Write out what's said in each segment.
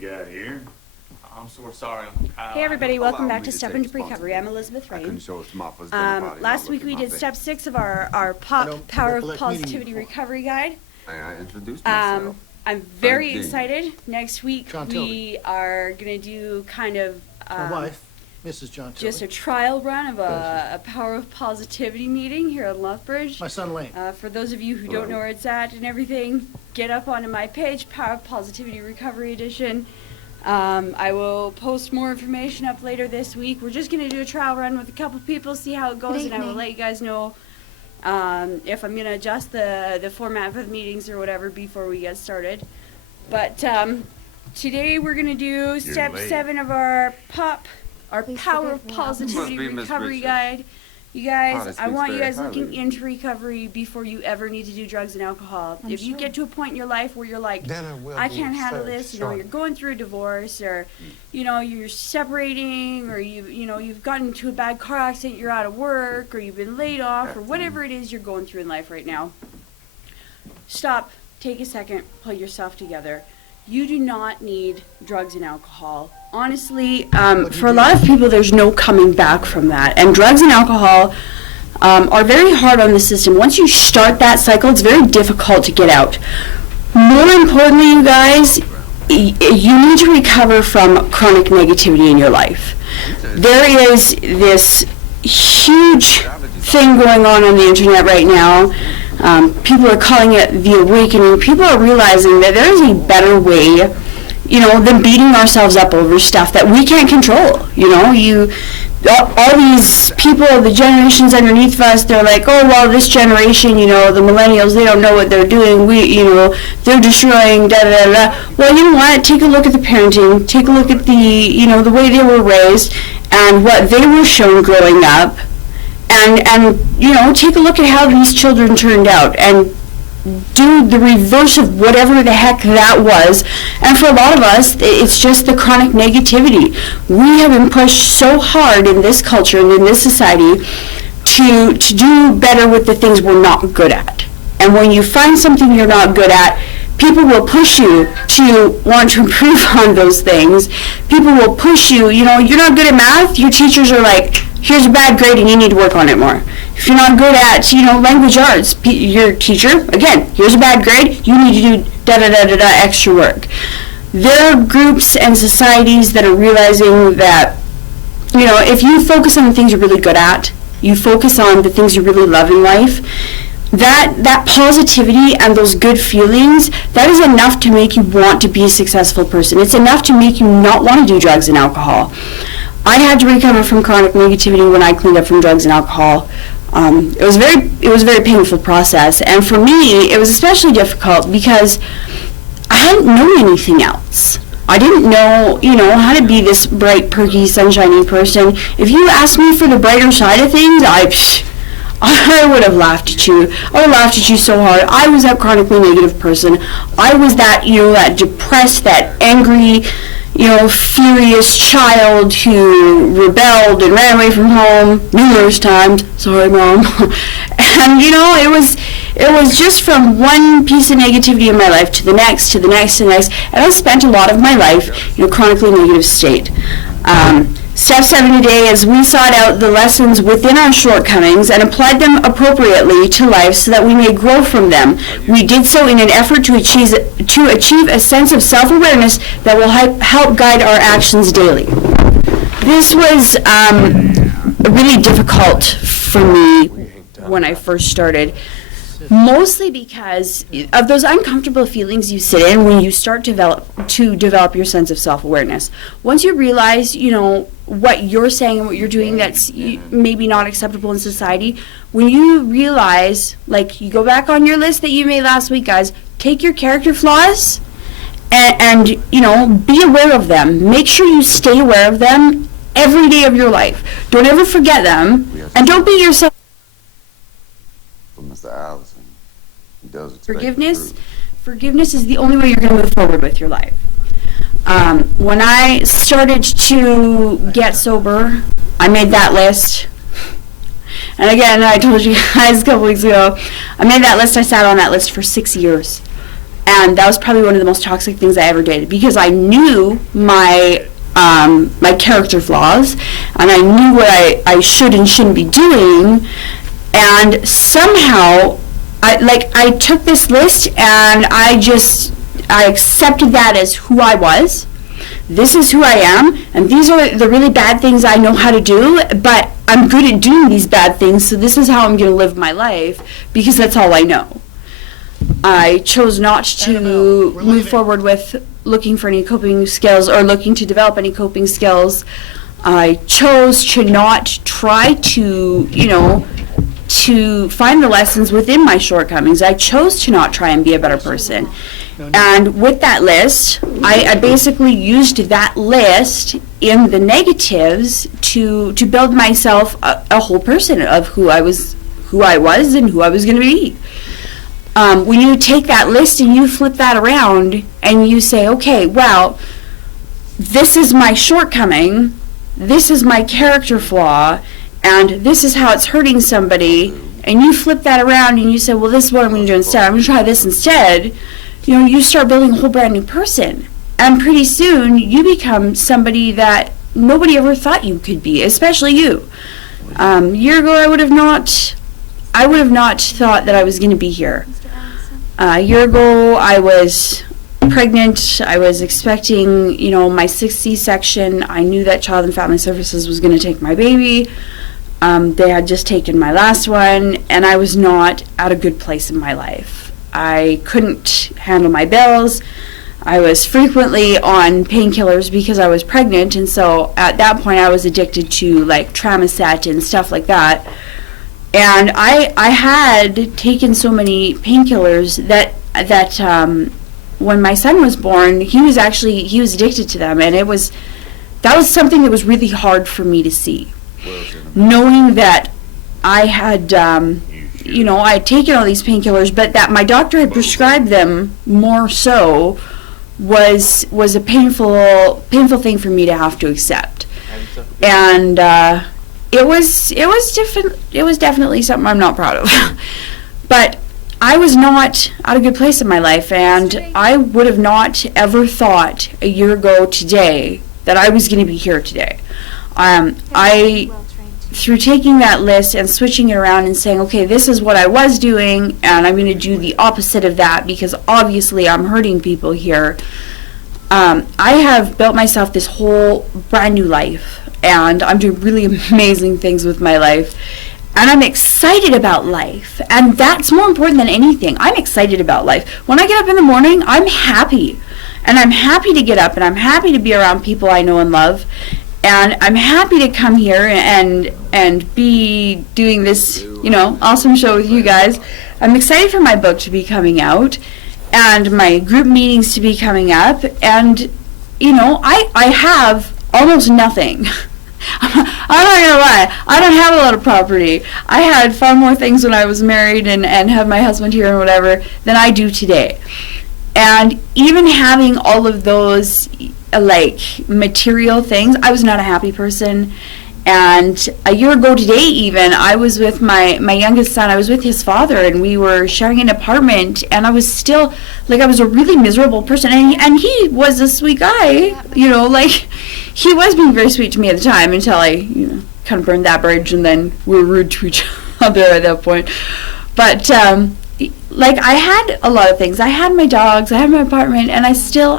Got here. I'm so sorry. Hey everybody, welcome back to Step Into Recovery. I'm Elizabeth Rain. Last week we did step 6 of our Power of Positivity Recovery Guide. I introduced myself. I'm very excited. Next week we are going to do kind of my wife, Mrs. John Tilley. Just a trial run of a Power of Positivity meeting here at Lethbridge. My son Lane. For those of you who don't know where it's at and everything, get up onto my page, Power of Positivity Recovery Edition. I will post more information up later this week. We're just going to do a trial run with a couple people, see how it goes, and I will let you guys know if I'm going to adjust the format for the meetings or whatever before we get started. But today we're going to do step 7 of our Power of Positivity Recovery Guide. You guys, I want you guys looking into recovery before you ever need to do drugs and alcohol. If you get to a point in your life where you're like, I can't handle this, you know, you're going through a divorce, or you know, you're separating, or you've gotten into a bad car accident, you're out of work, or you've been laid off, or whatever it is you're going through in life right now. Stop, take a second, pull yourself together. You do not need drugs and alcohol. Honestly, for a lot of people, there's no coming back from that. And drugs and alcohol are very hard on the system. Once you start that cycle, it's very difficult to get out. More importantly, you guys, you need to recover from chronic negativity in your life. There is this huge thing going on the internet right now. People are calling it the awakening. People are realizing that there is a better way, you know, than beating ourselves up over stuff that we can't control. You know, all these people, the generations underneath us, they're like, oh, well, this generation, you know, the millennials, they don't know what they're doing. They're destroying, da-da-da-da. Well, you know what? Take a look at the parenting. Take a look at the way they were raised and what they were shown growing up. And you know, take a look at how these children turned out and do the reverse of whatever the heck that was. And for a lot of us, it's just the chronic negativity. We have been pushed so hard in this culture and in this society to do better with the things we're not good at. And when you find something you're not good at, people will push you to want to improve on those things. People will push you, you know, you're not good at math, your teachers are like, here's a bad grade and you need to work on it more. If you're not good at, you know, language arts, your teacher, again, here's a bad grade, you need to do da-da-da-da-da extra work. There are groups and societies that are realizing that, you know, if you focus on the things you're really good at, you focus on the things you really love in life, that positivity and those good feelings, that is enough to make you want to be a successful person. It's enough to make you not want to do drugs and alcohol. I had to recover from chronic negativity when I cleaned up from drugs and alcohol. It was a very painful process, and for me, it was especially difficult because I hadn't known anything else. I didn't know, you know, how to be this bright, perky, sunshiny person. If you asked me for the brighter side of things, I would have laughed at you. I would have laughed at you so hard. I was that chronically negative person. I was that, you know, that depressed, that angry, you know, furious child who rebelled and ran away from home numerous times. Sorry, Mom. And, you know, it was just from one piece of negativity in my life to the next, to the next, to the next. And I spent a lot of my life in a chronically negative state. Step 7 today is we sought out the lessons within our shortcomings and applied them appropriately to life so that we may grow from them. We did so in an effort to achieve a sense of self-awareness that will help guide our actions daily. This was really difficult for me when I first started, mostly because of those uncomfortable feelings you sit in when you start to develop your sense of self-awareness. Once you realize, you know, what you're saying and what you're doing that's maybe not acceptable in society, when you realize, like, you go back on your list that you made last week, guys, take your character flaws and you know, be aware of them. Make sure you stay aware of them every day of your life. Don't ever forget them, and don't beat yourself. Mr. Allison, he does Forgiveness is the only way you're going to move forward with your life. When I started to get sober, I made that list. And again, I told you guys a couple weeks ago, I made that list. I sat on that list for 6 years. And that was probably one of the most toxic things I ever did, because I knew my my character flaws, and I knew what I should and shouldn't be doing, and somehow I took this list and I accepted that as who I was. This is who I am, and these are the really bad things I know how to do, but I'm good at doing these bad things, so this is how I'm going to live my life, because that's all I know. I chose not to move forward with looking for any coping skills or looking to develop any coping skills. I chose to not try to, to find the lessons within my shortcomings. I chose to not try and be a better person. And with that list, I basically used that list in the negatives to build myself a whole person of who I was and who I was going to be. When you take that list and you flip that around and you say, okay, well, this is my shortcoming, this is my character flaw, and this is how it's hurting somebody, and you flip that around and you say, well, this is what I'm going to do instead. I'm going to try this instead. You start building a whole brand new person. And pretty soon, you become somebody that nobody ever thought you could be, especially you. A year ago, I would have not thought that I was going to be here. A year ago, I was pregnant. I was expecting, my 6th C-section. I knew that Child and Family Services was going to take my baby. They had just taken my last one, and I was not at a good place in my life. I couldn't handle my bills. I was frequently on painkillers because I was pregnant, and so at that point I was addicted to like Tramadol and stuff like that. And I had taken so many painkillers that when my son was born, he was addicted to them, and that was something that was really hard for me to see. Knowing that I had I had taken all these painkillers, but that my doctor had prescribed them more so was a painful thing for me to have to accept. And it was definitely something I'm not proud of. But I was not at a good place in my life, and I would have not ever thought a year ago today that I was going to be here today. Through taking that list and switching it around and saying, okay, this is what I was doing, and I'm going to do the opposite of that because obviously I'm hurting people here. I have built myself this whole brand new life, and I'm doing really amazing things with my life, and I'm excited about life, and that's more important than anything. I'm excited about life. When I get up in the morning, I'm happy, and I'm happy to get up, and I'm happy to be around people I know and love. And I'm happy to come here and be doing this, awesome show with you guys. I'm excited for my book to be coming out and my group meetings to be coming up. And, I have almost nothing. I'm not going to lie. I don't have a lot of property. I had far more things when I was married and have my husband here and whatever than I do today. And even having all of those material things, I was not a happy person. And a year ago today even, I was with my youngest son. I was with his father, and we were sharing an apartment, and I was still I was a really miserable person, and he was a sweet guy, he was being very sweet to me at the time until I kind of burned that bridge, and then we were rude to each other at that point. But I had a lot of things. I had my dogs, I had my apartment, and I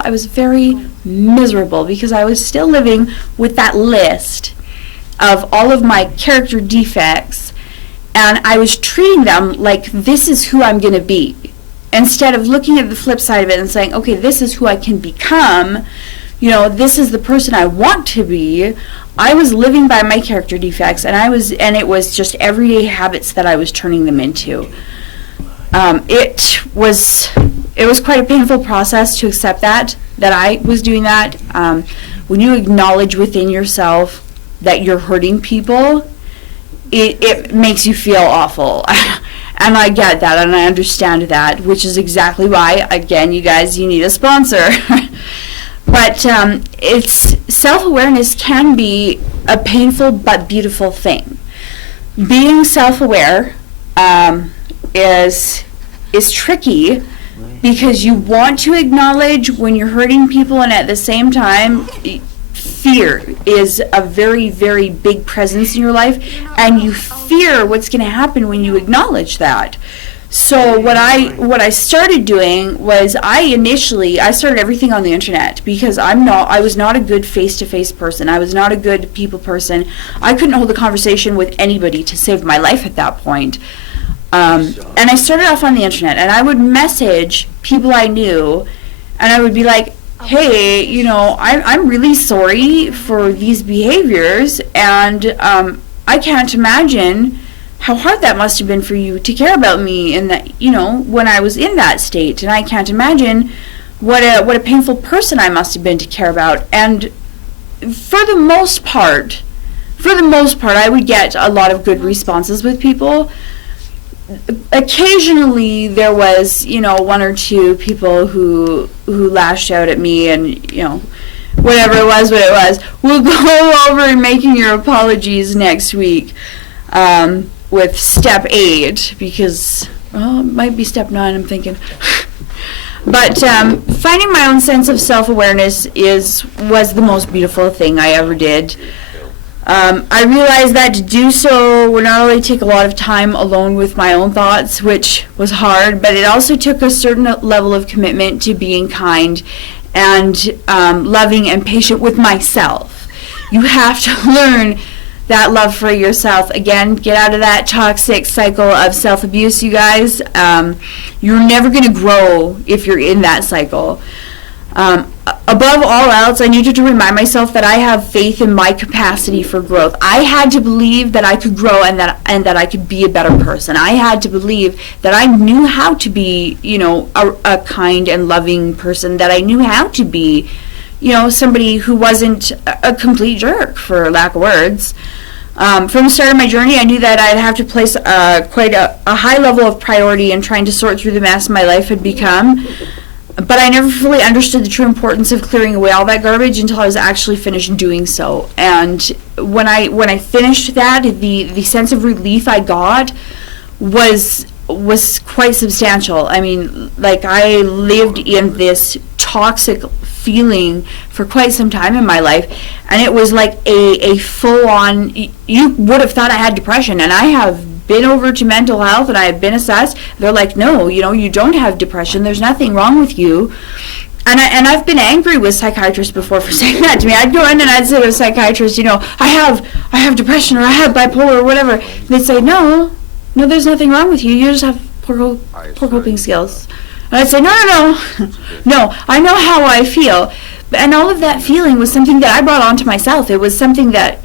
was very miserable because I was still living with that list of all of my character defects, and I was treating them like this is who I'm going to be, instead of looking at the flip side of it and saying, okay, this is who I can become, this is the person I want to be. I was living by my character defects, and it was just everyday habits that I was turning them into. It was quite a painful process to accept that I was doing that. When you acknowledge within yourself that you're hurting people, it makes you feel awful. And I get that, and I understand that, which is exactly why, again, you need a sponsor. But self-awareness can be a painful but beautiful thing. Being self-aware is tricky because you want to acknowledge when you're hurting people, and at the same time, fear is a very, very big presence in your life, and you fear what's going to happen when you acknowledge that. So what I started doing was I started everything on the internet, because I was not a good face-to-face person. I was not a good people person. I couldn't hold a conversation with anybody to save my life at that point. And I started off on the internet, and I would message people I knew, and I would be like, hey, I'm really sorry for these behaviors, and I can't imagine how hard that must have been for you to care about me, and that, when I was in that state, and I can't imagine what a painful person I must have been to care about. And for the most part, I would get a lot of good responses with people. Occasionally there was, one or two people who lashed out at me, and, whatever it was, we'll go over and making your apologies next week. With step 8, because, it might be step 9, I'm thinking. But finding my own sense of self-awareness was the most beautiful thing I ever did. I realized that to do so would not only take a lot of time alone with my own thoughts, which was hard, but it also took a certain level of commitment to being kind and loving and patient with myself. You have to learn that love for yourself. Again, get out of that toxic cycle of self-abuse, you guys. You're never going to grow if you're in that cycle. Above all else, I needed to remind myself that I have faith in my capacity for growth. I had to believe that I could grow and that I could be a better person. I had to believe that I knew how to be, a kind and loving person, that I knew how to be, somebody who wasn't a complete jerk, for lack of words. From the start of my journey, I knew that I'd have to place quite a high level of priority in trying to sort through the mess my life had become. But I never fully understood the true importance of clearing away all that garbage until I was actually finished doing so. And when I finished that, the sense of relief I got was quite substantial. I mean, like, I lived in this toxic feeling for quite some time in my life, and it was like a full-on, you would have thought I had depression, and I have been over to mental health and I have been assessed. They're like, no, you don't have depression, there's nothing wrong with you. And I've been angry with psychiatrists before for saying that to me. I'd go in and I'd say to a psychiatrist, I have depression, or I have bipolar, or whatever. They'd say, no, there's nothing wrong with you, you just have poor coping skills. And I'd say, no, I know how I feel. And all of that feeling was something that I brought onto myself. It was something that,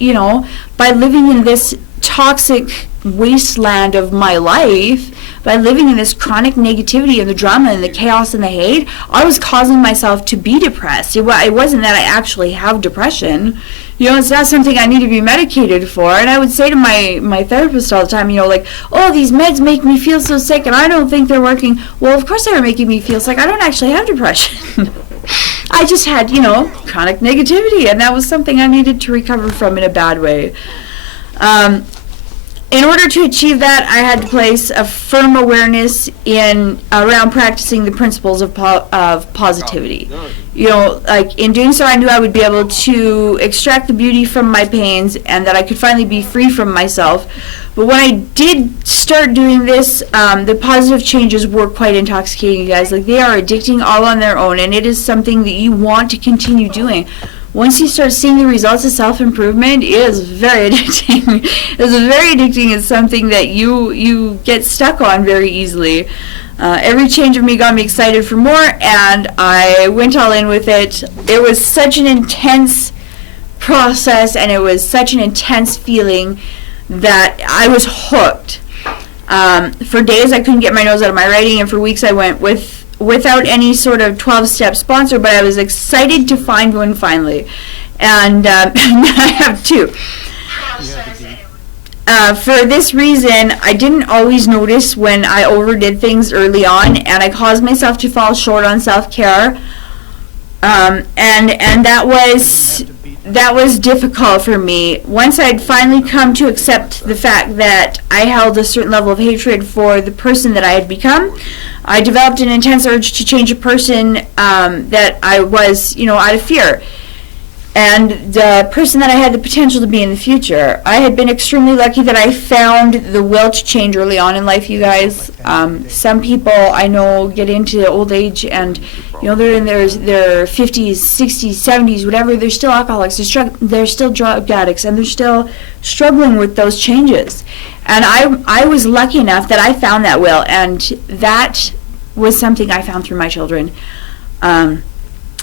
by living in this toxic wasteland of my life, by living in this chronic negativity and the drama and the chaos and the hate, I was causing myself to be depressed. It wasn't that I actually have depression. It's not something I need to be medicated for. And I would say to my therapist all the time, oh, these meds make me feel so sick and I don't think they're working. Well, of course they were making me feel sick. I don't actually have depression. I just had, chronic negativity, and that was something I needed to recover from in a bad way. In order to achieve that, I had to place a firm awareness around practicing the principles of positivity. In doing so, I knew I would be able to extract the beauty from my pains, and that I could finally be free from myself. But when I did start doing this, the positive changes were quite intoxicating, you guys. Like, they are addicting all on their own, and it is something that you want to continue doing. Once you start seeing the results of self-improvement, it is very addicting. It's very addicting. It's something that you get stuck on very easily. Every change of me got me excited for more, and I went all in with it. It was such an intense process, and it was such an intense feeling that I was hooked. For days I couldn't get my nose out of my writing, and for weeks I went without any sort of 12-step sponsor, but I was excited to find one finally. And I have two. For this reason, I didn't always notice when I overdid things early on, and I caused myself to fall short on self-care. And that was difficult for me. Once I'd finally come to accept the fact that I held a certain level of hatred for the person that I had become, I developed an intense urge to change a person that I was, out of fear. And the person that I had the potential to be in the future. I had been extremely lucky that I found the will to change early on in life, you guys. Some people I know get into old age and, they're in their 50s, 60s, 70s, whatever. They're still alcoholics. They're still drug addicts, and they're still struggling with those changes. And I was lucky enough that I found that will, and that was something I found through my children.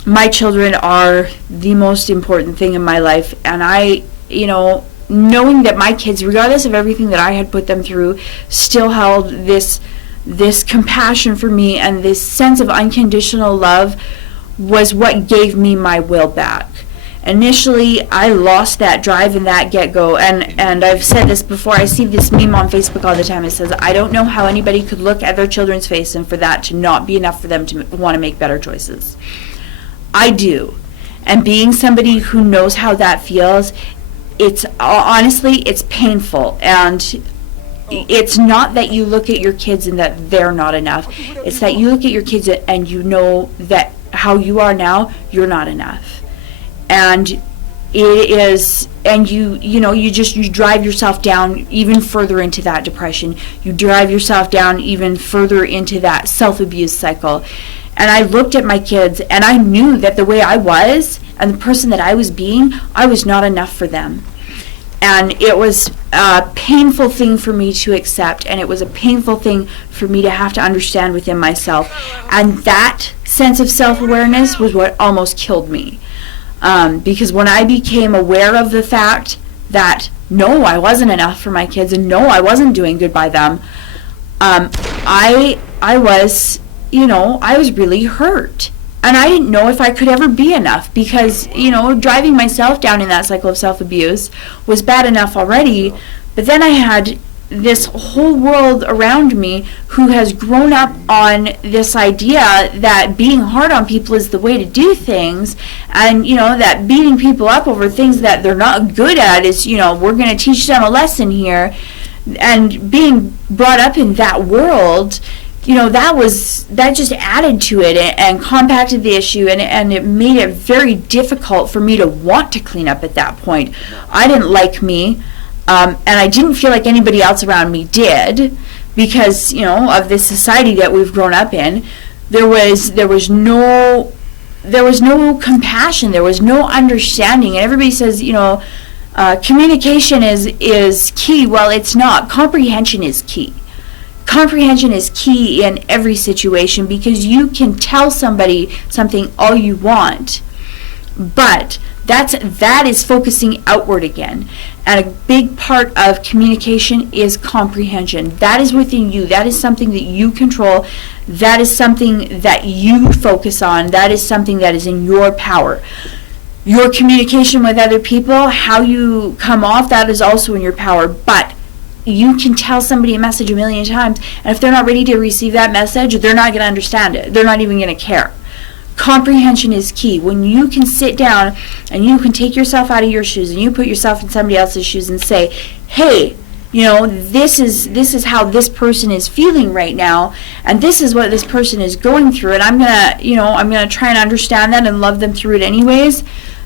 My children are the most important thing in my life, and I, knowing that my kids, regardless of everything that I had put them through, still held this compassion for me and this sense of unconditional love was what gave me my will back. Initially, I lost that drive and that get-go, and I've said this before. I see this meme on Facebook all the time. It says, I don't know how anybody could look at their children's face and for that to not be enough for them to want to make better choices. I do. And being somebody who knows how that feels, it's honestly, it's painful. And it's not that you look at your kids and that they're not enough. It's that you look at your kids and you know that how you are now, you're not enough. And it is, and you drive yourself down even further into that depression. You drive yourself down even further into that self-abuse cycle. And I looked at my kids, and I knew that the way I was and the person that I was being, I was not enough for them. And it was a painful thing for me to accept, and it was a painful thing for me to have to understand within myself. And that sense of self-awareness was what almost killed me. Because when I became aware of the fact that, no, I wasn't enough for my kids, and no, I wasn't doing good by them, I was... I was really hurt. And I didn't know if I could ever be enough because, driving myself down in that cycle of self-abuse was bad enough already. But then I had this whole world around me who has grown up on this idea that being hard on people is the way to do things. And, that beating people up over things that they're not good at is, we're going to teach them a lesson here. And being brought up in that world, that just added to it and compacted the issue, and it made it very difficult for me to want to clean up at that point. I didn't like me, and I didn't feel like anybody else around me did, because of this society that we've grown up in. There was no compassion, there was no understanding, and everybody says communication is key. Well, it's not. Comprehension is key. Comprehension is key in every situation because you can tell somebody something all you want, but that is focusing outward again. And a big part of communication is comprehension. That is within you. That is something that you control. That is something that you focus on. That is something that is in your power. Your communication with other people, how you come off, that is also in your power. But you can tell somebody a message a million times, and if they're not ready to receive that message, they're not going to understand it. They're not even going to care. Comprehension is key. When you can sit down and you can take yourself out of your shoes and you put yourself in somebody else's shoes and say, hey, this is how this person is feeling right now, and this is what this person is going through, and I'm gonna try and understand that and love them through it anyways.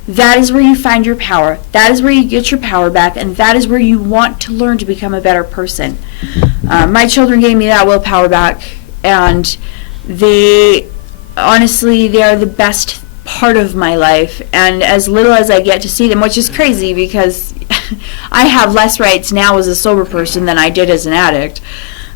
That is where you find your power. That is where you get your power back, and that is where you want to learn to become a better person. My children gave me that willpower back, and they are the best part of my life. And as little as I get to see them, which is crazy because I have less rights now as a sober person than I did as an addict.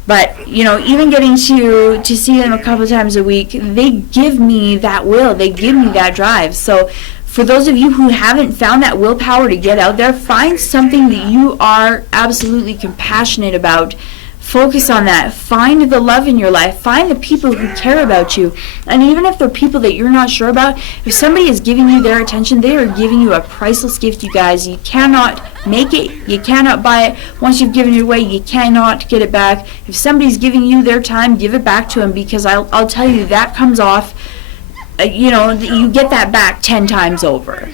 But, even getting to see them a couple of times a week, they give me that will. They give me that drive. So for those of you who haven't found that willpower to get out there, find something that you are absolutely compassionate about. Focus on that. Find the love in your life. Find the people who care about you. And even if they're people that you're not sure about, if somebody is giving you their attention, they are giving you a priceless gift, you guys. You cannot make it. You cannot buy it. Once you've given it away, you cannot get it back. If somebody's giving you their time, give it back to them, because I'll tell you, that comes off, you get that back 10 times over.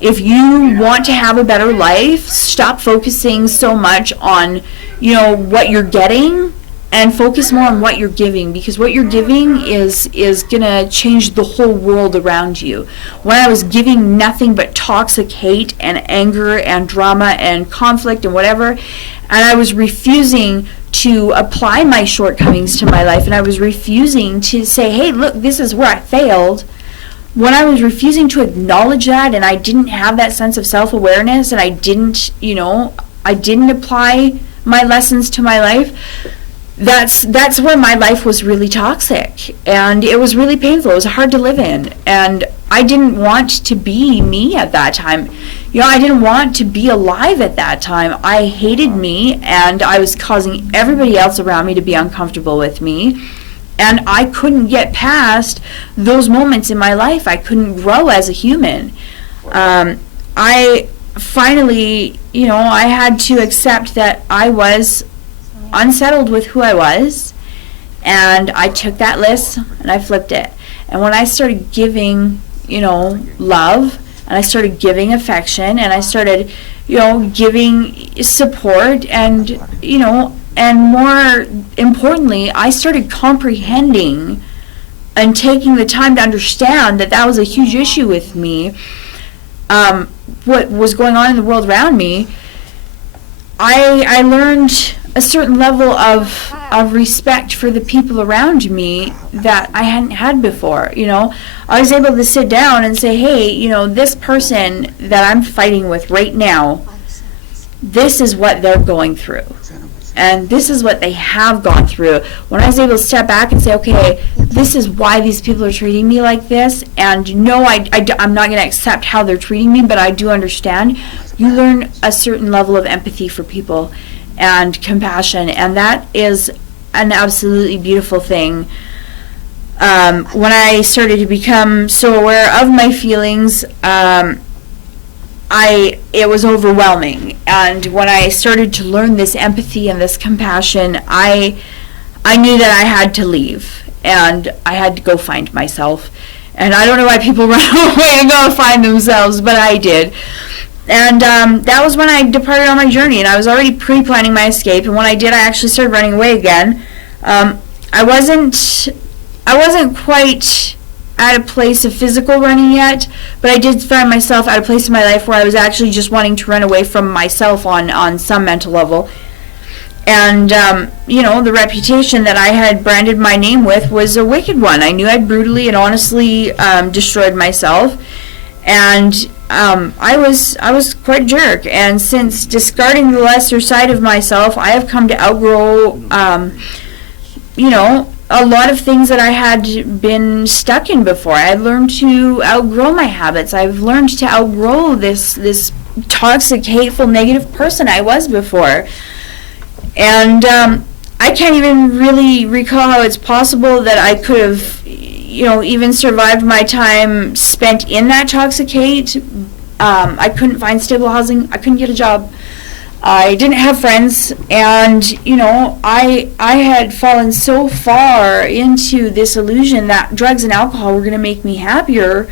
If you want to have a better life, stop focusing so much on what you're getting, and focus more on what you're giving, because what you're giving is gonna change the whole world around you. When I was giving nothing but toxic hate and anger and drama and conflict and whatever, and I was refusing to apply my shortcomings to my life, and I was refusing to say, hey, look, this is where I failed. When I was refusing to acknowledge that, and I didn't have that sense of self-awareness, and I didn't apply my lessons to my life, that's where my life was really toxic, and it was really painful. It was hard to live in, and I didn't want to be me at that time. I didn't want to be alive at that time. I hated me, and I was causing everybody else around me to be uncomfortable with me, and I couldn't get past those moments in my life. I couldn't grow as a human. I finally, I had to accept that I was unsettled with who I was, and I took that list and I flipped it. And when I started giving, love, and I started giving affection, and I started, giving support, and, and more importantly, I started comprehending and taking the time to understand that that was a huge issue with me, what was going on in the world around me. I learned a certain level of respect for the people around me that I hadn't had before. I was able to sit down and say, hey, this person that I'm fighting with right now, this is what they're going through, and this is what they have gone through. When I was able to step back and say, okay, this is why these people are treating me like this, and no, I'm not going to accept how they're treating me, but I do understand. You learn a certain level of empathy for people and compassion, and that is an absolutely beautiful thing. When I started to become so aware of my feelings, it was overwhelming, and when I started to learn this empathy and this compassion, I knew that I had to leave, and I had to go find myself. And I don't know why people run away and go find themselves, but I did. And that was when I departed on my journey, and I was already pre-planning my escape. And when I did, I actually started running away again. I wasn't quite at a place of physical running yet, but I did find myself at a place in my life where I was actually just wanting to run away from myself on some mental level. And, the reputation that I had branded my name with was a wicked one. I knew I'd brutally and honestly destroyed myself. And I was quite a jerk, and since discarding the lesser side of myself, I have come to outgrow, a lot of things that I had been stuck in before. I learned to outgrow my habits. I've learned to outgrow this toxic, hateful, negative person I was before. And I can't even really recall how it's possible that I could have even survived my time spent in that toxic hate. I couldn't find stable housing. I couldn't get a job. I didn't have friends, and I had fallen so far into this illusion that drugs and alcohol were going to make me happier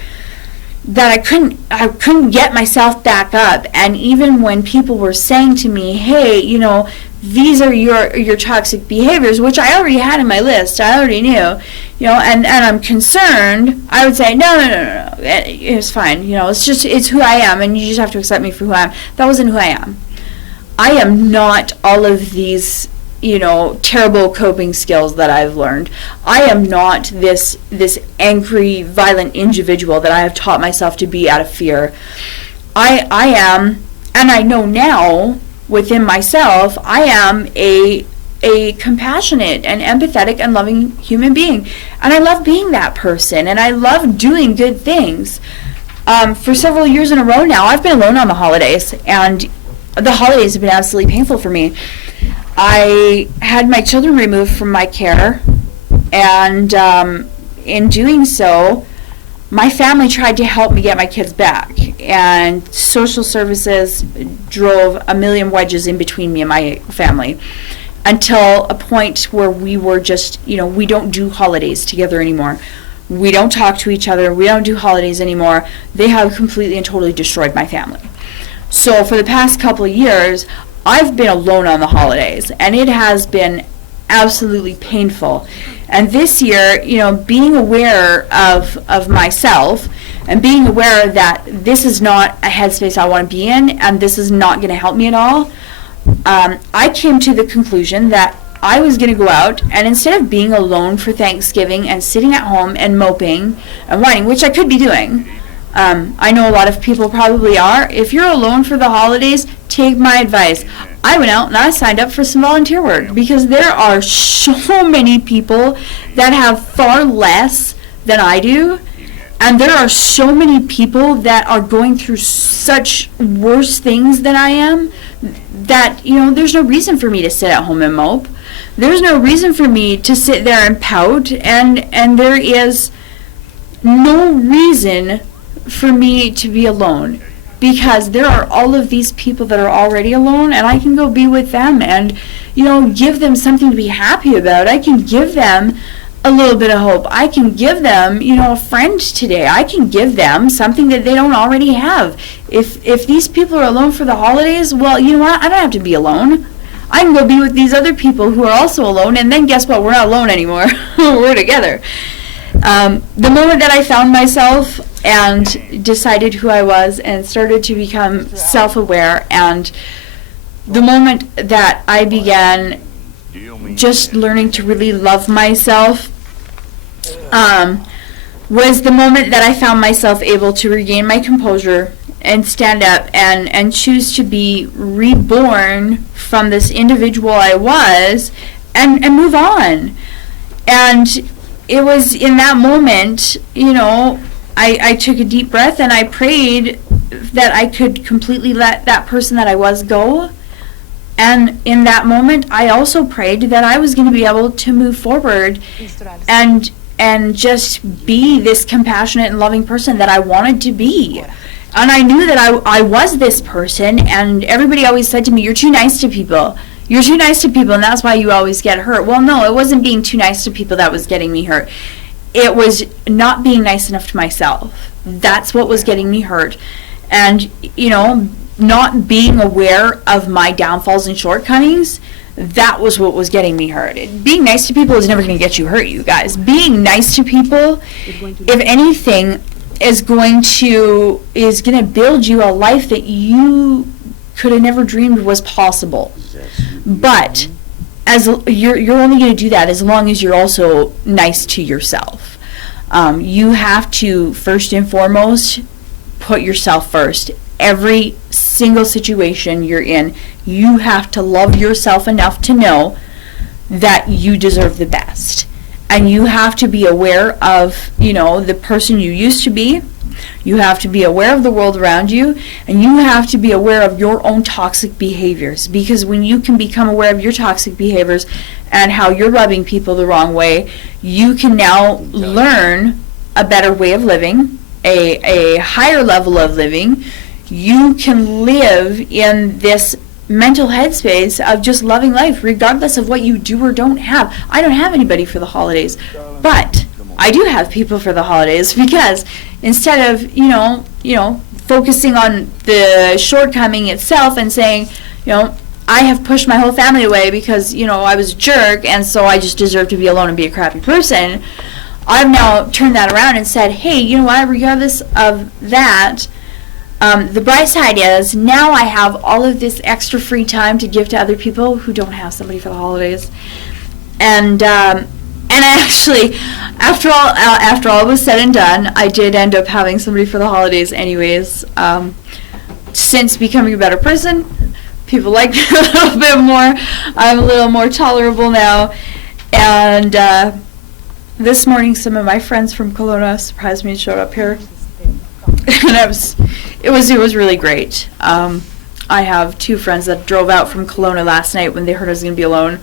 that I couldn't get myself back up. And even when people were saying to me, hey, these are your toxic behaviors, which I already had in my list, I already knew, and I'm concerned, I would say, no, it's fine, it's who I am, and you just have to accept me for who I am. That wasn't who I am. I am not all of these, terrible coping skills that I've learned. I am not this angry, violent individual that I have taught myself to be out of fear. I am, and I know now within myself, I am a compassionate and empathetic and loving human being. And I love being that person, and I love doing good things. For several years in a row now, I've been alone on the holidays, and the holidays have been absolutely painful for me. I had my children removed from my care, and in doing so, my family tried to help me get my kids back, and social services drove a million wedges in between me and my family until a point where we were just, we don't do holidays together anymore. We don't talk to each other. We don't do holidays anymore. They have completely and totally destroyed my family. So for the past couple of years, I've been alone on the holidays, and it has been absolutely painful. And this year, being aware of myself and being aware that this is not a headspace I want to be in and this is not going to help me at all, I came to the conclusion that I was going to go out, and instead of being alone for Thanksgiving and sitting at home and moping and whining, which I could be doing, I know a lot of people probably are. If you're alone for the holidays, take my advice. I went out and I signed up for some volunteer work because there are so many people that have far less than I do, and there are so many people that are going through such worse things than I am that, there's no reason for me to sit at home and mope. There's no reason for me to sit there and pout, and there is no reason for me to be alone, because there are all of these people that are already alone, and I can go be with them and, give them something to be happy about. I can give them a little bit of hope. I can give them, a friend today. I can give them something that they don't already have. If these people are alone for the holidays, well, you know what? I don't have to be alone. I can go be with these other people who are also alone, and then guess what? We're not alone anymore. We're together. The moment that I found myself and decided who I was and started to become self-aware, and the moment that I began just learning to really love myself, was the moment that I found myself able to regain my composure and stand up and choose to be reborn from this individual I was and move on. And it was in that moment, I took a deep breath and I prayed that I could completely let that person that I was go. And in that moment, I also prayed that I was going to be able to move forward and just be this compassionate and loving person that I wanted to be. And I knew that I was this person, and everybody always said to me, "You're too nice to people. You're too nice to people, and that's why you always get hurt." Well, no, it wasn't being too nice to people that was getting me hurt. It was not being nice enough to myself. That's what was getting me hurt. And, not being aware of my downfalls and shortcomings, that was what was getting me hurt. Being nice to people is never going to get you hurt, you guys. Being nice to people, if anything, is going to build you a life that you could have never dreamed was possible. But as you're only going to do that as long as you're also nice to yourself. You have to first and foremost put yourself first. Every single situation you're in, you have to love yourself enough to know that you deserve the best. And you have to be aware of, the person you used to be. You have to be aware of the world around you, and you have to be aware of your own toxic behaviors. Because when you can become aware of your toxic behaviors and how you're rubbing people the wrong way, you can now learn a better way of living, a higher level of living. You can live in this mental headspace of just loving life regardless of what you do or don't have. I don't have anybody for the holidays, but I do have people for the holidays, because instead of focusing on the shortcoming itself and saying, I have pushed my whole family away because I was a jerk and so I just deserve to be alone and be a crappy person, I've now turned that around and said, hey, you know what, regardless of that, the bright side is now I have all of this extra free time to give to other people who don't have somebody for the holidays. And actually, after all was said and done, I did end up having somebody for the holidays anyways. Since becoming a better person, people like me a little bit more. I'm a little more tolerable now. And this morning, some of my friends from Kelowna surprised me and showed up here. And it was really great. I have two friends that drove out from Kelowna last night when they heard I was going to be alone,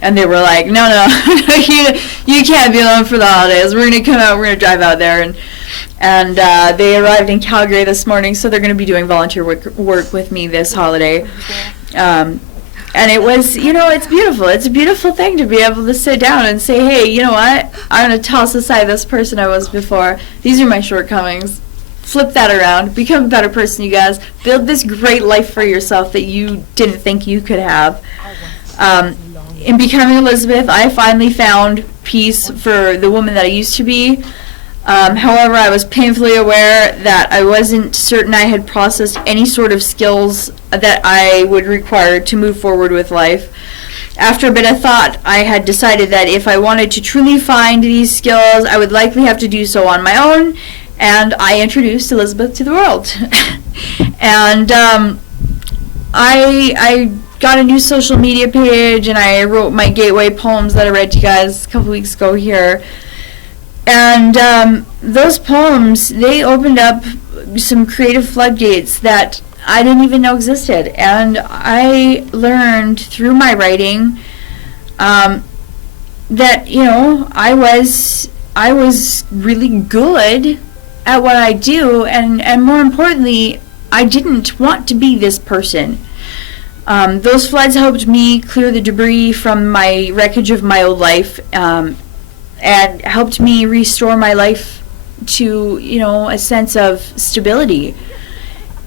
and they were like, no, you can't be alone for the holidays. We're going to come out, we're going to drive out there. And they arrived in Calgary this morning, so they're going to be doing volunteer work with me this holiday. And it was, it's beautiful. It's a beautiful thing to be able to sit down and say, hey, you know what? I'm going to toss aside this person I was before. These are my shortcomings. Flip that around. Become a better person, you guys. Build this great life for yourself that you didn't think you could have. in becoming Elizabeth, I finally found peace for the woman that I used to be. However, I was painfully aware that I wasn't certain I had processed any sort of skills that I would require to move forward with life. After a bit of thought, I had decided that if I wanted to truly find these skills, I would likely have to do so on my own, and I introduced Elizabeth to the world. And I got a new social media page, and I wrote my gateway poems that I read to you guys a couple weeks ago here. And those poems, they opened up some creative floodgates that I didn't even know existed. And I learned through my writing that, you know, I was really good at what I do, and more importantly, I didn't want to be this person. Those floods helped me clear the debris from my wreckage of my old life, and helped me restore my life to, you know, a sense of stability.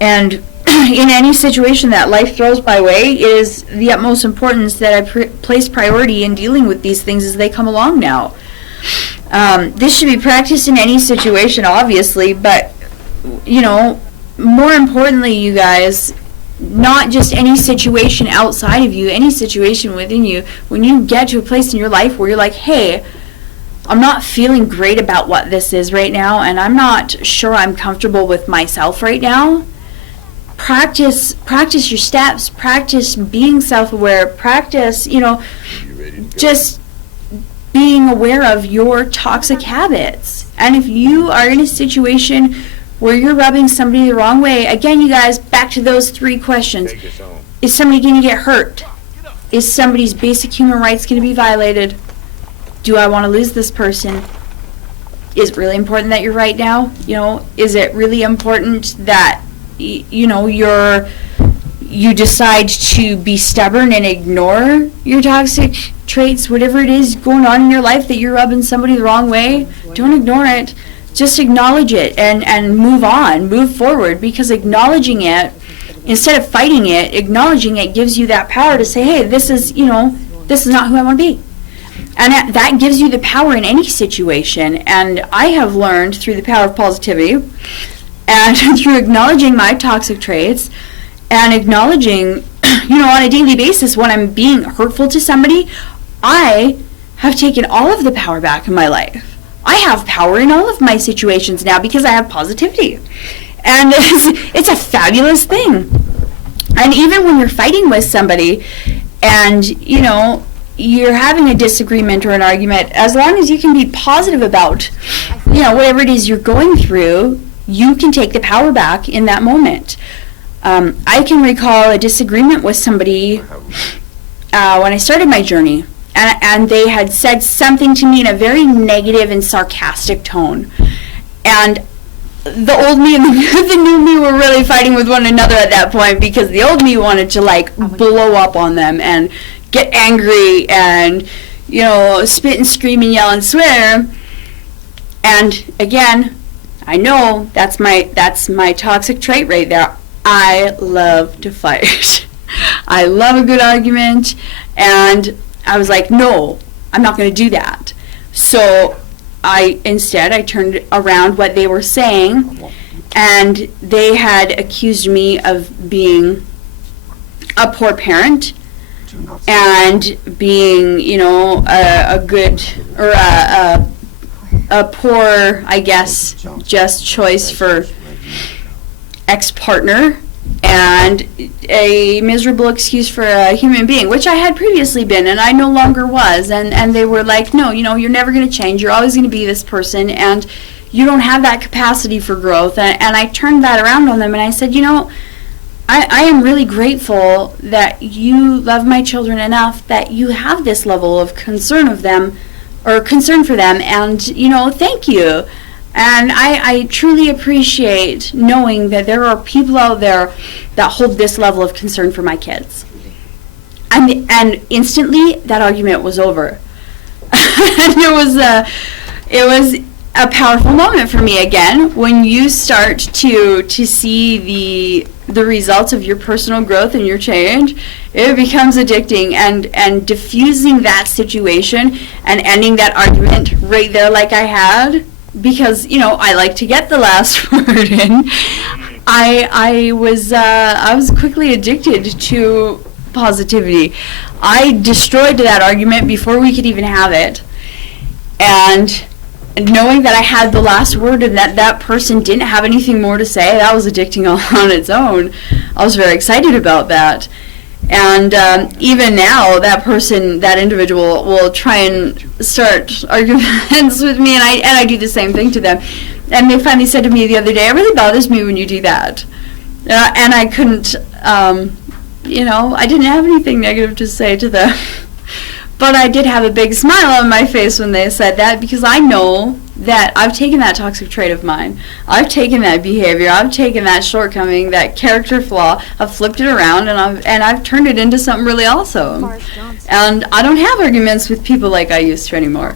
And in any situation that life throws my way, it is the utmost importance that I place priority in dealing with these things as they come along now. This should be practiced in any situation, obviously, but, you know, more importantly, you guys, not just any situation outside of you, any situation within you. When you get to a place in your life where you're like, hey, I'm not feeling great about what this is right now, and I'm not sure I'm comfortable with myself right now, practice your steps, practice being self-aware, practice, you know, just being aware of your toxic habits. And if you are in a situation where you're rubbing somebody the wrong way, again, you guys, back to those 3 questions. Is somebody going to get hurt? Is somebody's basic human rights going to be violated? Do I want to lose this person? Is it really important that you're right now? You know, is it really important that, you know, you decide to be stubborn and ignore your toxic traits, whatever it is going on in your life that you're rubbing somebody the wrong way? Don't ignore it. Just acknowledge it and move on, move forward, because acknowledging it, instead of fighting it, acknowledging it gives you that power to say, hey, this is, you know, this is not who I want to be. And that gives you the power in any situation. And I have learned through the power of positivity and through acknowledging my toxic traits and acknowledging, you know, on a daily basis when I'm being hurtful to somebody, I have taken all of the power back in my life. I have power in all of my situations now because I have positivity. And it's a fabulous thing. And even when you're fighting with somebody and, you know, you're having a disagreement or an argument, as long as you can be positive about, you know, whatever it is you're going through, you can take the power back in that moment. I can recall a disagreement with somebody when I started my journey. And they had said something to me in a very negative and sarcastic tone. And the old me and the new me were really fighting with one another at that point, because the old me wanted to, like, blow up on them and get angry and, you know, spit and scream and yell and swear. And again, I know that's my toxic trait right there. I love to fight. I love a good argument, and I was like, no, I'm not going to do that. So I turned around what they were saying, and they had accused me of being a poor parent and being, you know, a good, or a poor, I guess, just choice for ex-partner, and a miserable excuse for a human being, which I had previously been, and I no longer was. And they were like, no, you know, you're never going to change. You're always going to be this person, and you don't have that capacity for growth. And I turned that around on them, and I said, you know, I am really grateful that you love my children enough that you have this level of concern of them, or concern for them, and, you know, thank you. And I truly appreciate knowing that there are people out there that hold this level of concern for my kids. And instantly, that argument was over. And it was a powerful moment for me again when you start to see the results of your personal growth and your change. It becomes addicting, and diffusing that situation and ending that argument right there like I had, because I like to get the last word in. I was quickly addicted to positivity. I destroyed that argument before we could even have it, and knowing that I had the last word and that person didn't have anything more to say, that was addicting on its own. I was very excited about that. And even now, that individual will try and start arguments with me, and I do the same thing to them. And they finally said to me the other day, "It really bothers me when you do that." And I couldn't, I didn't have anything negative to say to them. But I did have a big smile on my face when they said that, because I know that I've taken that toxic trait of mine. I've taken that behavior. I've taken that shortcoming, that character flaw. I've flipped it around, and I've turned it into something really awesome. And I don't have arguments with people like I used to anymore.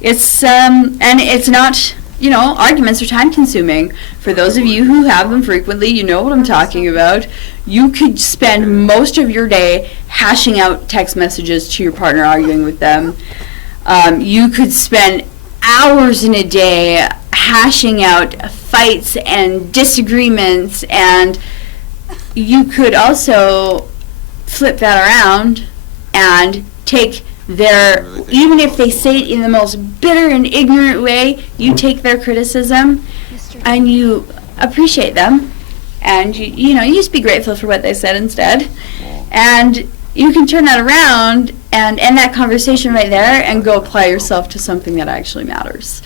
It's and it's not. Arguments are time consuming. For those of you who have them frequently, you know what I'm talking about. You could spend most of your day hashing out text messages to your partner, arguing with them. You could spend hours in a day hashing out fights and disagreements, and you could also flip that around and take even if they say it in the most bitter and ignorant way, you take their criticism and you appreciate them, and you just be grateful for what they said instead, and you can turn that around and end that conversation right there and go apply yourself to something that actually matters.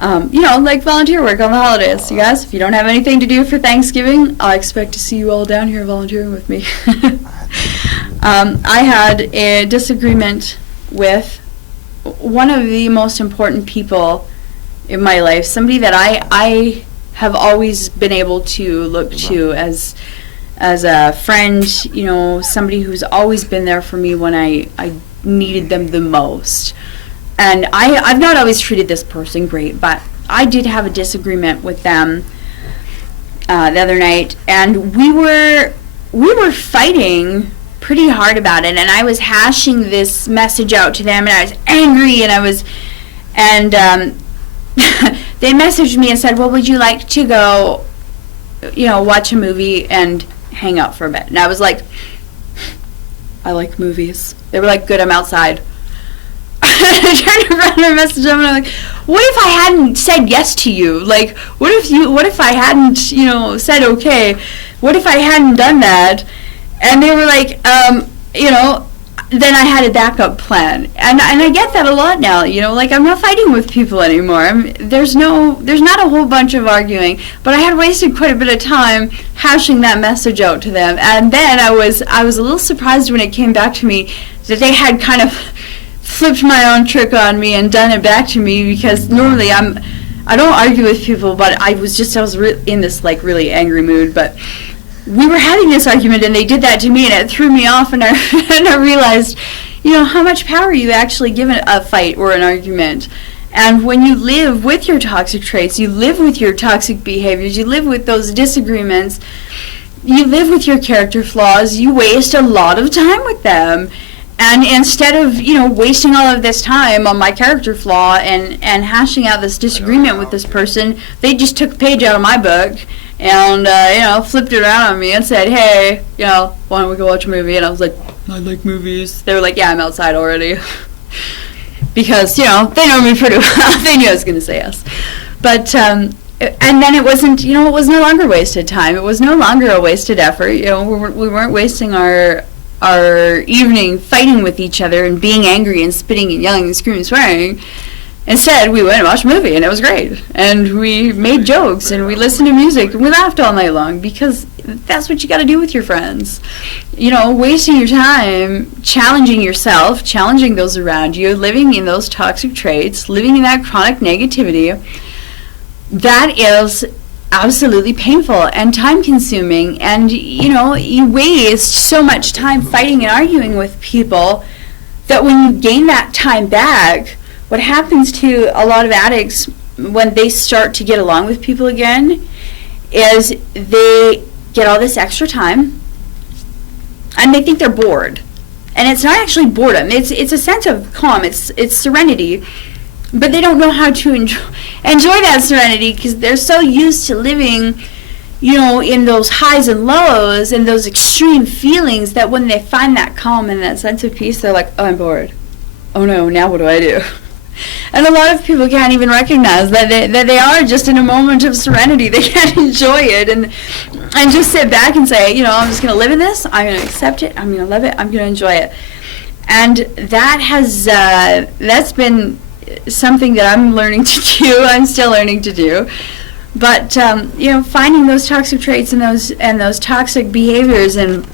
Like volunteer work on the holidays. You guys, if you don't have anything to do for Thanksgiving, I expect to see you all down here volunteering with me. I had a disagreement with one of the most important people in my life, somebody that I have always been able to look to as a friend, somebody who's always been there for me when I needed them the most. And I've not always treated this person great, but I did have a disagreement with them the other night, and we were fighting pretty hard about it, and I was hashing this message out to them, and I was angry, and they messaged me and said, "Well, would you like to go, watch a movie and hang out for a bit?" And I was like, "I like movies." They were like, "Good, I'm outside." I turned around and messaged them, and I'm like, "What if I hadn't said yes to you? Like, what if I hadn't, said okay? What if I hadn't done that?" And they were like, then I had a backup plan. And I get that a lot now, I'm not fighting with people anymore. There's not a whole bunch of arguing, but I had wasted quite a bit of time hashing that message out to them. And then I was a little surprised when it came back to me that they had kind of flipped my own trick on me and done it back to me, because normally I don't argue with people, but I was in this really angry mood, but we were having this argument, and they did that to me, and it threw me off, and I realized, how much power you actually give a fight or an argument. And when you live with your toxic traits, you live with your toxic behaviors, you live with those disagreements, you live with your character flaws, you waste a lot of time with them. And instead of, wasting all of this time on my character flaw and hashing out this disagreement with this person, they just took a page out of my book and, flipped it around on me and said, "Hey, why don't we go watch a movie?" And I was like, "I like movies." They were like, "Yeah, I'm outside already." Because, they know me pretty well. They knew I was going to say yes. But, and then it wasn't, it was no longer wasted time. It was no longer a wasted effort. We weren't wasting our evening fighting with each other and being angry and spitting and yelling and screaming and swearing. Instead, we went and watched a movie, and it was great. And we made jokes, and we listened to music, and we laughed all night long, because that's what you got to do with your friends. Wasting your time, challenging yourself, challenging those around you, living in those toxic traits, living in that chronic negativity, that is absolutely painful and time-consuming. And, you waste so much time fighting and arguing with people that when you gain that time back, what happens to a lot of addicts when they start to get along with people again is they get all this extra time and they think they're bored. And it's not actually boredom. It's a sense of calm. It's serenity. But they don't know how to enjoy that serenity because they're so used to living, in those highs and lows and those extreme feelings that when they find that calm and that sense of peace, they're like, oh, I'm bored. Oh no, now what do I do? And a lot of people can't even recognize that they are just in a moment of serenity. They can't enjoy it and just sit back and say, I'm just going to live in this. I'm going to accept it. I'm going to love it. I'm going to enjoy it. And that has that's been something that I'm learning to do. I'm still learning to do. But finding those toxic traits and those toxic behaviors and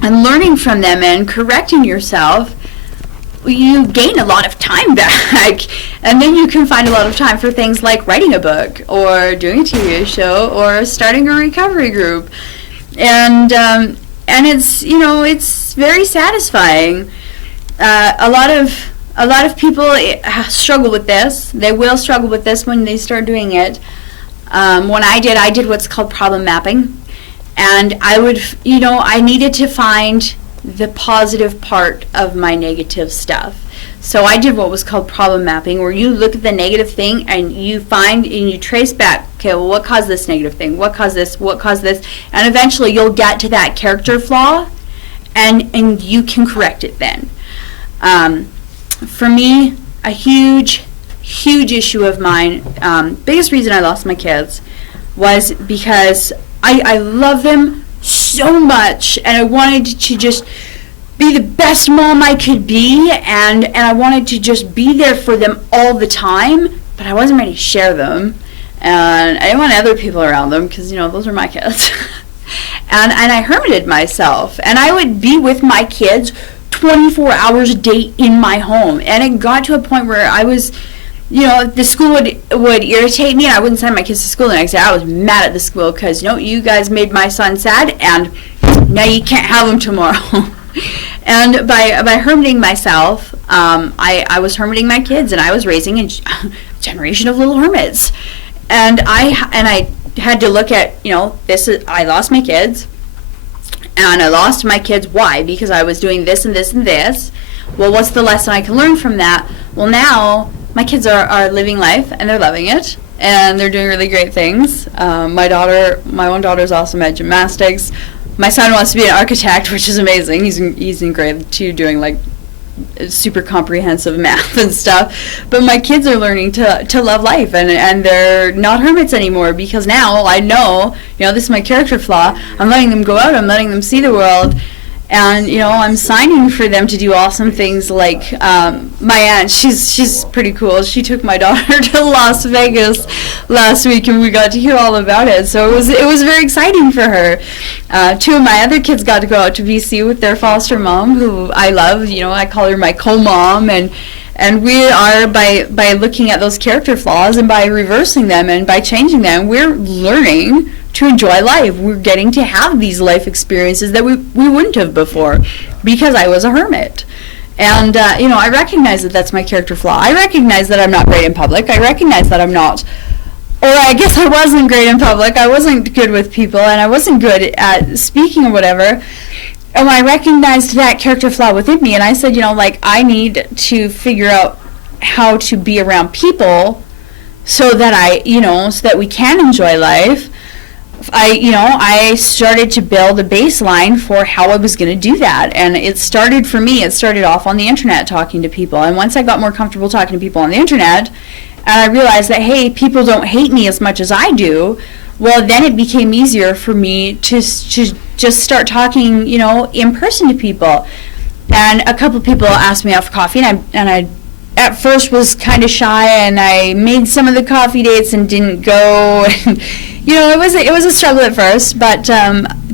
learning from them and correcting yourself, you gain a lot of time back, and then you can find a lot of time for things like writing a book or doing a TV show or starting a recovery group, and it's very satisfying. A lot of people struggle with this. They will struggle with this when they start doing it. When I did what's called problem mapping, and I needed to find the positive part of my negative stuff. So I did what was called problem mapping, where you look at the negative thing and you find and you trace back, okay, well, what caused this negative thing? What caused this? What caused this? And eventually you'll get to that character flaw and you can correct it then. For me, a huge issue of mine, biggest reason I lost my kids was because I love them so much, and I wanted to just be the best mom I could be, and I wanted to just be there for them all the time, but I wasn't ready to share them, and I didn't want other people around them because those are my kids. and I hermited myself, and I would be with my kids 24 hours a day in my home, and it got to a point where I was, the school would irritate me, and I wouldn't send my kids to school the next day. I was mad at the school because, you guys made my son sad, and now you can't have him tomorrow. And by hermiting myself, I was hermiting my kids, and I was raising a generation of little hermits. And I had to look at, I lost my kids, and I lost my kids. Why? Because I was doing this and this and this. Well, what's the lesson I can learn from that? Well, now my kids are living life, and they're loving it, and they're doing really great things. My own daughter's awesome at gymnastics. My son wants to be an architect, which is amazing. He's in grade 2 doing like super comprehensive math and stuff. But my kids are learning to love life, and they're not hermits anymore, because now I know, this is my character flaw. I'm letting them go out. I'm letting them see the world. And, I'm signing for them to do awesome things like my aunt, she's pretty cool. She took my daughter to Las Vegas last week, and we got to hear all about it. So it was very exciting for her. 2 of my other kids got to go out to BC with their foster mom, who I love. I call her my co-mom, and we are, by looking at those character flaws and by reversing them and by changing them, we're learning to enjoy life. We're getting to have these life experiences that we wouldn't have before because I was a hermit. And, I recognize that that's my character flaw. I recognize that I'm not great in public. I recognize that I'm not, or I guess I wasn't great in public. I wasn't good with people, and I wasn't good at speaking or whatever. And I recognized that character flaw within me, and I said, I need to figure out how to be around people so that so that we can enjoy life. I started to build a baseline for how I was going to do that. And it started off on the internet talking to people. And once I got more comfortable talking to people on the internet, and I realized that, hey, people don't hate me as much as I do, well, then it became easier for me to just start talking, in person to people. And a couple of people asked me out for coffee, and I at first was kind of shy, and I made some of the coffee dates and didn't go. It was a struggle at first, but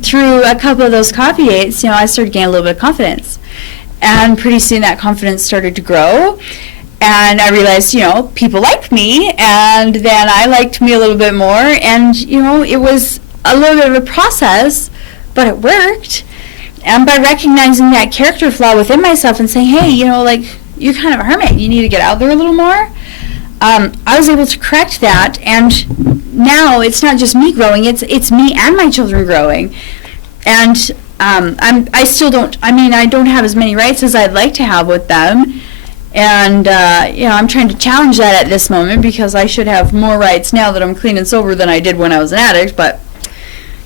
through a couple of those coffee dates, I started getting a little bit of confidence, and pretty soon that confidence started to grow, and I realized, people like me, and then I liked me a little bit more, and it was a little bit of a process, but it worked. And by recognizing that character flaw within myself and saying, hey, you're kind of a hermit, you need to get out there a little more, I was able to correct that, and now it's not just me growing, it's me and my children growing. And I don't have as many rights as I'd like to have with them. And, I'm trying to challenge that at this moment, because I should have more rights now that I'm clean and sober than I did when I was an addict, but,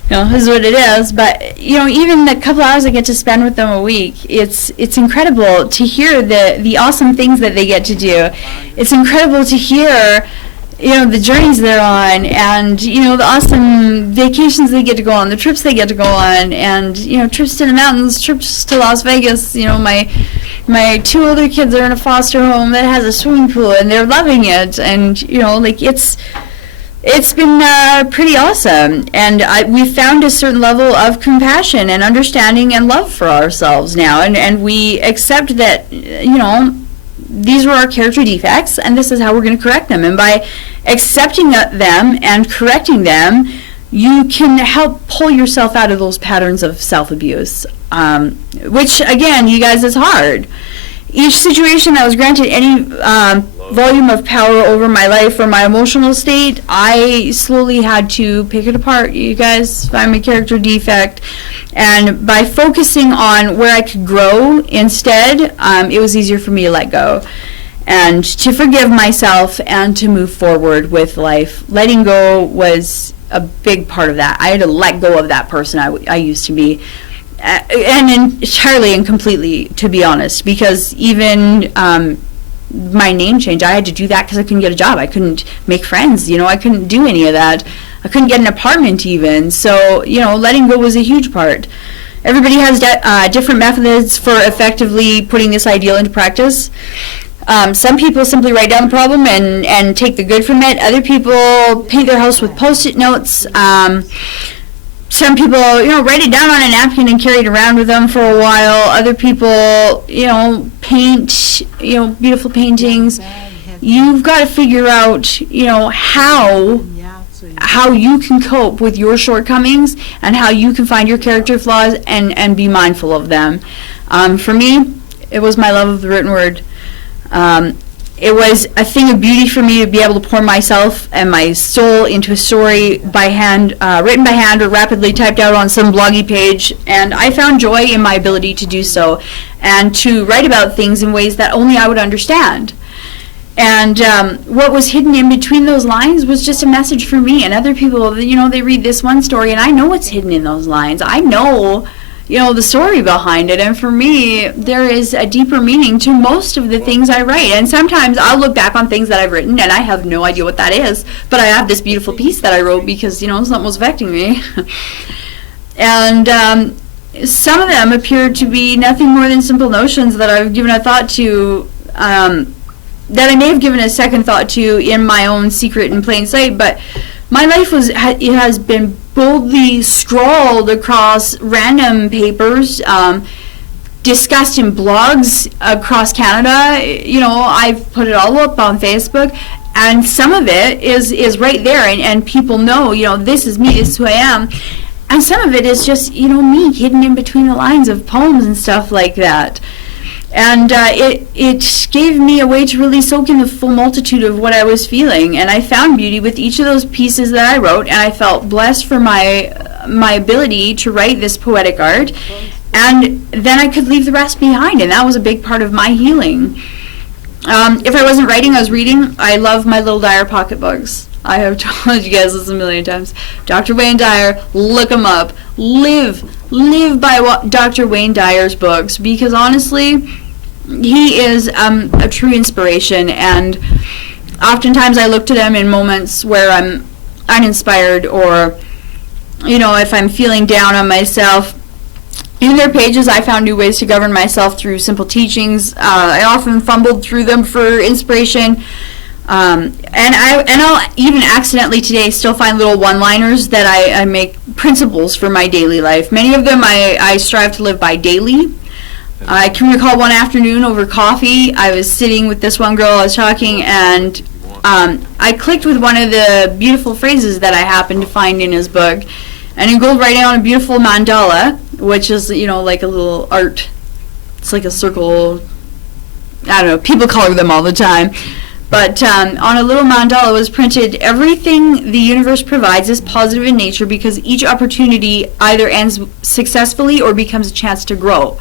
this is what it is. But, even the couple hours I get to spend with them a week, it's incredible to hear the awesome things that they get to do. It's incredible to hear, the journeys they're on, and, the awesome vacations they get to go on, the trips they get to go on, and, trips to the mountains, trips to Las Vegas. My 2 older kids are in a foster home that has a swimming pool, and they're loving it, and, it's been pretty awesome. And we've found a certain level of compassion and understanding and love for ourselves now, and we accept that, these were our character defects, and this is how we're going to correct them. And by accepting them and correcting them, you can help pull yourself out of those patterns of self-abuse, which, again, you guys, is hard. Each situation that was granted any volume of power over my life or my emotional state, I slowly had to pick it apart, you guys, find my character defect. And by focusing on where I could grow instead, it was easier for me to let go and to forgive myself and to move forward with life. Letting go was a big part of that. I had to let go of that person I used to be, and entirely and completely, to be honest, because even my name change, I had to do that because I couldn't get a job. I couldn't make friends, I couldn't do any of that. I couldn't get an apartment even. So, letting go was a huge part. Everybody has different methods for effectively putting this ideal into practice. Some people simply write down the problem and take the good from it. Other people paint their house with Post-it notes. Some people, write it down on a napkin and carry it around with them for a while. Other people, paint, beautiful paintings. You've got to figure out, how you can cope with your shortcomings and how you can find your character flaws and be mindful of them. For me, it was my love of the written word. It was a thing of beauty for me to be able to pour myself and my soul into a story by hand, written by hand or rapidly typed out on some bloggy page, and I found joy in my ability to do so and to write about things in ways that only I would understand. And what was hidden in between those lines was just a message for me. And other people, they read this one story, and I know what's hidden in those lines. I know, the story behind it. And for me, there is a deeper meaning to most of the things I write. And sometimes I'll look back on things that I've written, and I have no idea what that is. But I have this beautiful piece that I wrote because, something was affecting me. And some of them appear to be nothing more than simple notions that I've given a thought to, that I may have given a second thought to in my own secret in plain sight, but my life it has been boldly scrawled across random papers, discussed in blogs across Canada. I've put it all up on Facebook, and some of it is right there, and people know, this is me, this is who I am. And some of it is just, me hidden in between the lines of poems and stuff like that. And it gave me a way to really soak in the full multitude of what I was feeling. And I found beauty with each of those pieces that I wrote, and I felt blessed for my ability to write this poetic art. And then I could leave the rest behind, and that was a big part of my healing. If I wasn't writing, I was reading. I love my little Dyer pocketbooks. I have told you guys this a million times. Dr. Wayne Dyer, look him up. Live by Dr. Wayne Dyer's books, because honestly, he is a true inspiration, and oftentimes I look to them in moments where I'm uninspired, or if I'm feeling down on myself. In their pages, I found new ways to govern myself through simple teachings. I often fumbled through them for inspiration. And I'll even accidentally today still find little one-liners that I make principles for my daily life. Many of them I strive to live by daily. I can recall one afternoon over coffee, I was sitting with this one girl I was talking, and I clicked with one of the beautiful phrases that I happened to find in his book. And in gold writing on a beautiful mandala, which is, like a little art. It's like a circle. I don't know, people color them all the time. But on a little mandala was printed, everything the universe provides is positive in nature because each opportunity either ends successfully or becomes a chance to grow.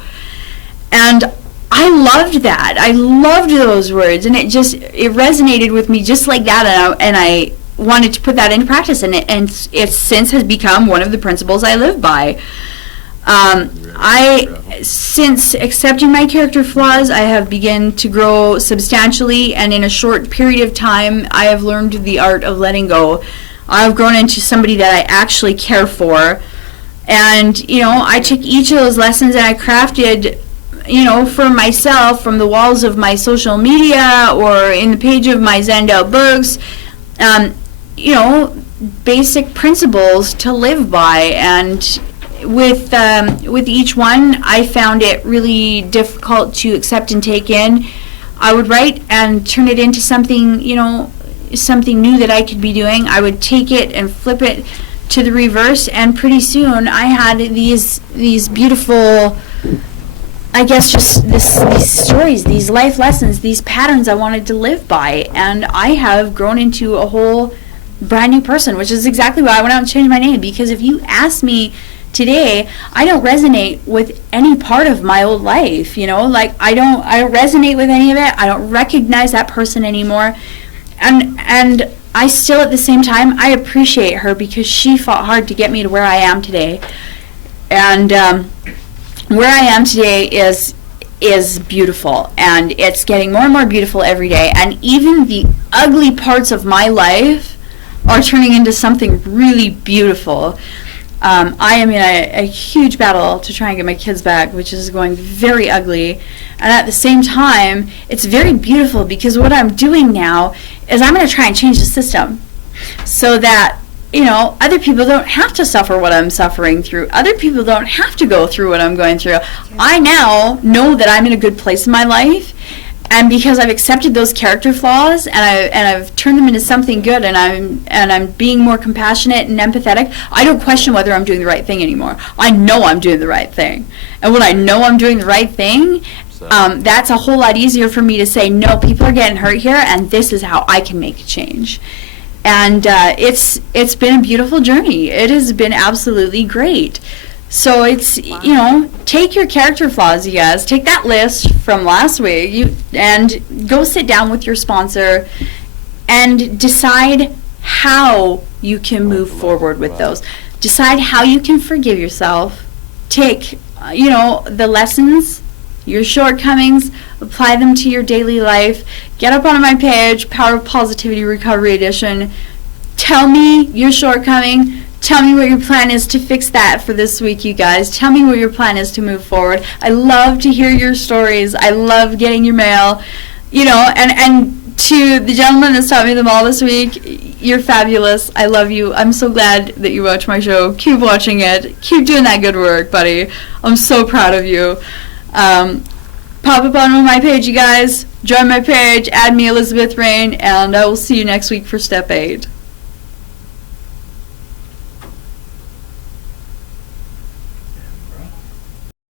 And I loved that. I loved those words, and it resonated with me just like that, and I wanted to put that into practice, and it since has become one of the principles I live by. Since accepting my character flaws, I have begun to grow substantially, and in a short period of time, I have learned the art of letting go. I've grown into somebody that I actually care for, and, I took each of those lessons and I crafted, for myself, from the walls of my social media or in the page of my Zenned Out books, basic principles to live by. And with each one, I found it really difficult to accept and take in. I would write and turn it into something, something new that I could be doing. I would take it and flip it to the reverse, and pretty soon I had these beautiful, I guess, just these stories, these life lessons, these patterns I wanted to live by, and I have grown into a whole brand new person, which is exactly why I went out and changed my name. Because if you ask me today, I don't resonate with any part of my old life, like I don't resonate with any of it. I don't recognize that person anymore, and I still, at the same time, I appreciate her because she fought hard to get me to where I am today. And where I am today is beautiful, and it's getting more and more beautiful every day. And even the ugly parts of my life are turning into something really beautiful. I am in a huge battle to try and get my kids back, which is going very ugly. And at the same time, it's very beautiful because what I'm doing now is I'm going to try and change the system so that, other people don't have to suffer what I'm suffering through. Other people don't have to go through what I'm going through. I now know that I'm in a good place in my life, and because I've accepted those character flaws and I've turned them into something good, and I'm being more compassionate and empathetic, I don't question whether I'm doing the right thing anymore. I know I'm doing the right thing, and when I know I'm doing the right thing, that's a whole lot easier for me to say, no, people are getting hurt here, and this is how I can make a change. And it's been a beautiful journey. It has been absolutely great. So it's, take your character flaws, you guys. Take that list from last week and go sit down with your sponsor and decide how you can move forward with those. Decide how you can forgive yourself. Take, the lessons, your shortcomings, apply them to your daily life. Get up on my page, Power of Positivity Recovery Edition. Tell me your shortcoming. Tell me what your plan is to fix that for this week, you guys. Tell me what your plan is to move forward. I love to hear your stories. I love getting your mail. And to the gentleman that's taught me them all this week, you're fabulous. I love you. I'm so glad that you watch my show. Keep watching it. Keep doing that good work, buddy. I'm so proud of you. Pop up on my page, you guys. Join my page. Add me, Elizabeth Rain, and I will see you next week for Step 8.